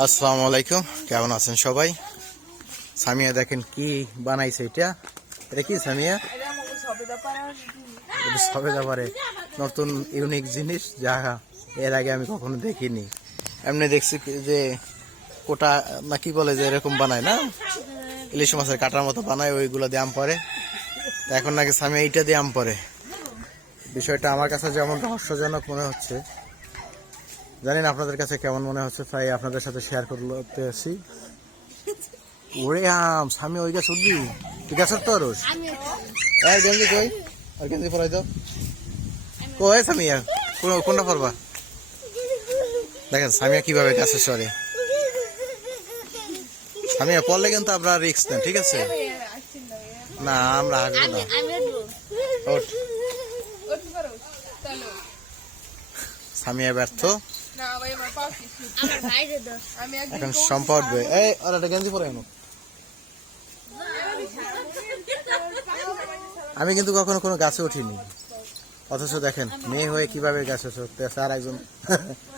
আসসালামু আলাইকুম, কেমন আছেন সবাই? সামিয়া দেখেন কি বানাইছে। এটা কি সামিয়া? সবেদা পারে নতুন ইউনিক জিনিস, যা এর আগে আমি কখনো দেখিনি। এমনি দেখছি যে কোটা না কি বলে যে এরকম বানায় না, ইলিশ মাছের কাটার মতো বানায়, ওইগুলো দিয়ে আম পরে। এখন নাকি সামিয়া এইটা দিয়ে আম পরে। বিষয়টা আমার কাছে যেমন রহস্যজনক মনে হচ্ছে, জানেন আপনাদের কাছে কেমন মনে হচ্ছে, তাই আপনাদের সাথে শেয়ার করতে আসি। ওরে আম, সামি ওই গাছ উঠবি? তুই গাছ উঠতে পারোস? গেঞ্জি কই, আর গেঞ্জি পরাই দাও। কই সামিয়া, কোনটা পরবা? দেখেন সামিয়া কিভাবে গাছে সরে। সামিয়া পড়লে কিন্তু আমরা রিস্ক নেন, ঠিক আছে? না আমরা আসবো না। ওঠ। সামিয়া ব্যর্থ। এখন সম্পা উঠবে। এই আর একটা গেঞ্জি পরে এনো। আমি কিন্তু কখনো কোনো গাছে উঠিনি, অথচ দেখেন মেয়ে হয়ে কিভাবে গাছে চড়তে আছে। আর একজন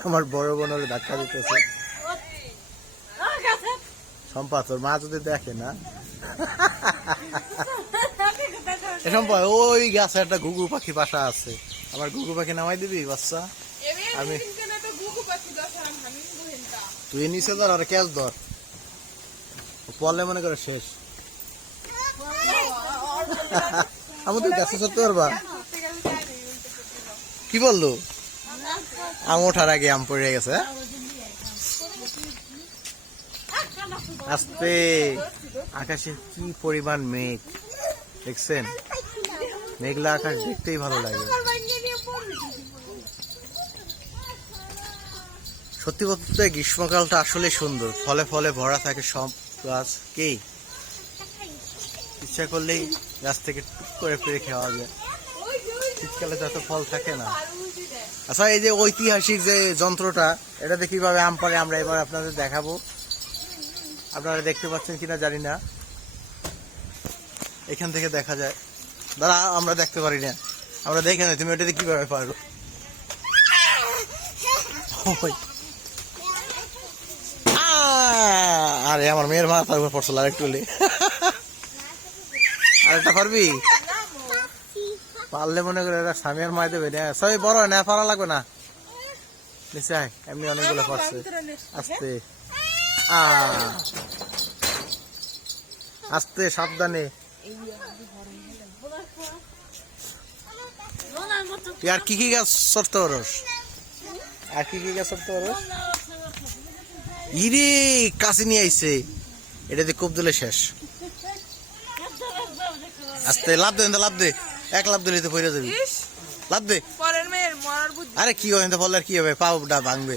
আমার বড় বোনের ধাক্কা দিতেছে। সম্পা তোর মা যদি দেখে না। সম্পা ওই গাছে একটা ঘুঘু পাখি বাসা আছে, আমার ঘুঘু পাখি নামাই দিবি বাচ্চা? আমি তুই নিচে ধর আর ক্যাচ ধর, পড়লে মনে করে শেষ। আমাদের গাছে চড়তে পারবা? কি বললো? আম ওঠার আগে আম পড়ে গেছে। আস্তে আকাশে কি পরিমাণ মেঘ দেখছেন? মেঘলা আকাশ দেখতেই ভালো লাগে। সত্যি বলতে গ্রীষ্মকালটা আসলে সুন্দর, ফলে ফলে ভরা থাকে সব গাছ। কি ইচ্ছা করলেই গাছ থেকে টুক করে পেরে খাওয়া যায়। শীতকালে যত ফল থাকে না। আচ্ছা, এই যে ঐতিহাসিক যে যন্ত্রটা, এটাতে কিভাবে আম পাড়ে আমরা এবার আপনাদের দেখাবো। আপনারা দেখতে পাচ্ছেন কিনা জানি না, এখান থেকে দেখা যায়। দাঁড়া, আমরা দেখতে পারি না, আমরা দেখে না। তুমি ওটাতে কিভাবে পারো? আরে আমার মেয়ের মাথার উপর পড়ছিল আরেকটু। আরেকটা পারবি? পারলে মনে করে এরা স্বামীর মায় দেবে না। সবাই বড় না, পারা লাগবে না। নিশ্চয় এমনি অনেকগুলো পড়ছে। আস্তে আস্তে সাবধানে। তুই আর কি কি গাছ চড়তে পারস? আর কি কি গাছ চড়তে পারস? ইরে কাছে নিয়ে আইছে, এটাতে কোপ দিলে শেষ। আস্তে লাভ দে, লাভ দে, এক লাভ দিলে তো পড়ে যাবি। লাভ দে। আরে কি হয় বললে আর কি হবে? পাউডা ভাঙবে,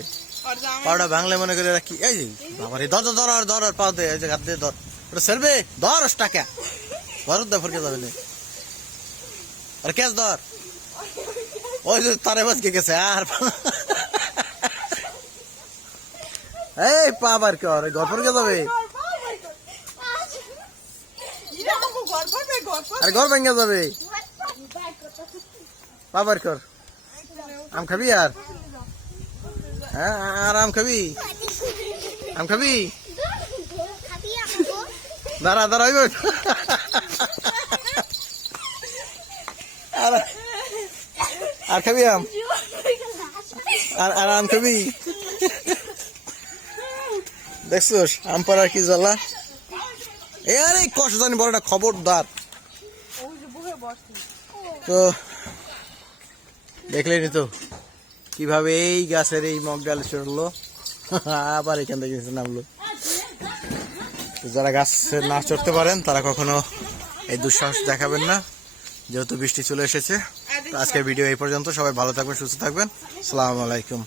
পাউডা ভাঙলে মনে করে কি। এই যে বাবারে, ধর ধর আর ধর আর পাও দে, এই যে হাত দিয়ে ধর, ওটা সেরবে ধর টাকা ধর দে, ফরকে যাবে না। আর ক্যাশ ধর, ওই যে তারে বাজকে গেছে। আর এই পা বার কর, ঘর ফরকে যাবে। আর ঘর ভেঙে যাবে। পা বার কর। আম খাবি? আর হ্যাঁ, আর আম খাবি? আম খাবি? দাঁড়া দাঁড়া, আর খাবি আম? আর আম খাবি? দেখছোস আম পাড়ার কি জ্বালা। আরে কষ্ট জানি বড় না, খবরদার। তো দেখলেনি তো কিভাবে এই গাছের এই মগ ডাল চড়লো, আবার এখান থেকে নামলো। যারা গাছ না চড়তে পারেন তারা কখনো এই দুঃসাহস দেখাবেন না, যেহেতু বৃষ্টি চলে এসেছে। আজকের ভিডিও এই পর্যন্ত। সবাই ভালো থাকবেন, সুস্থ থাকবেন। আসসালামু আলাইকুম।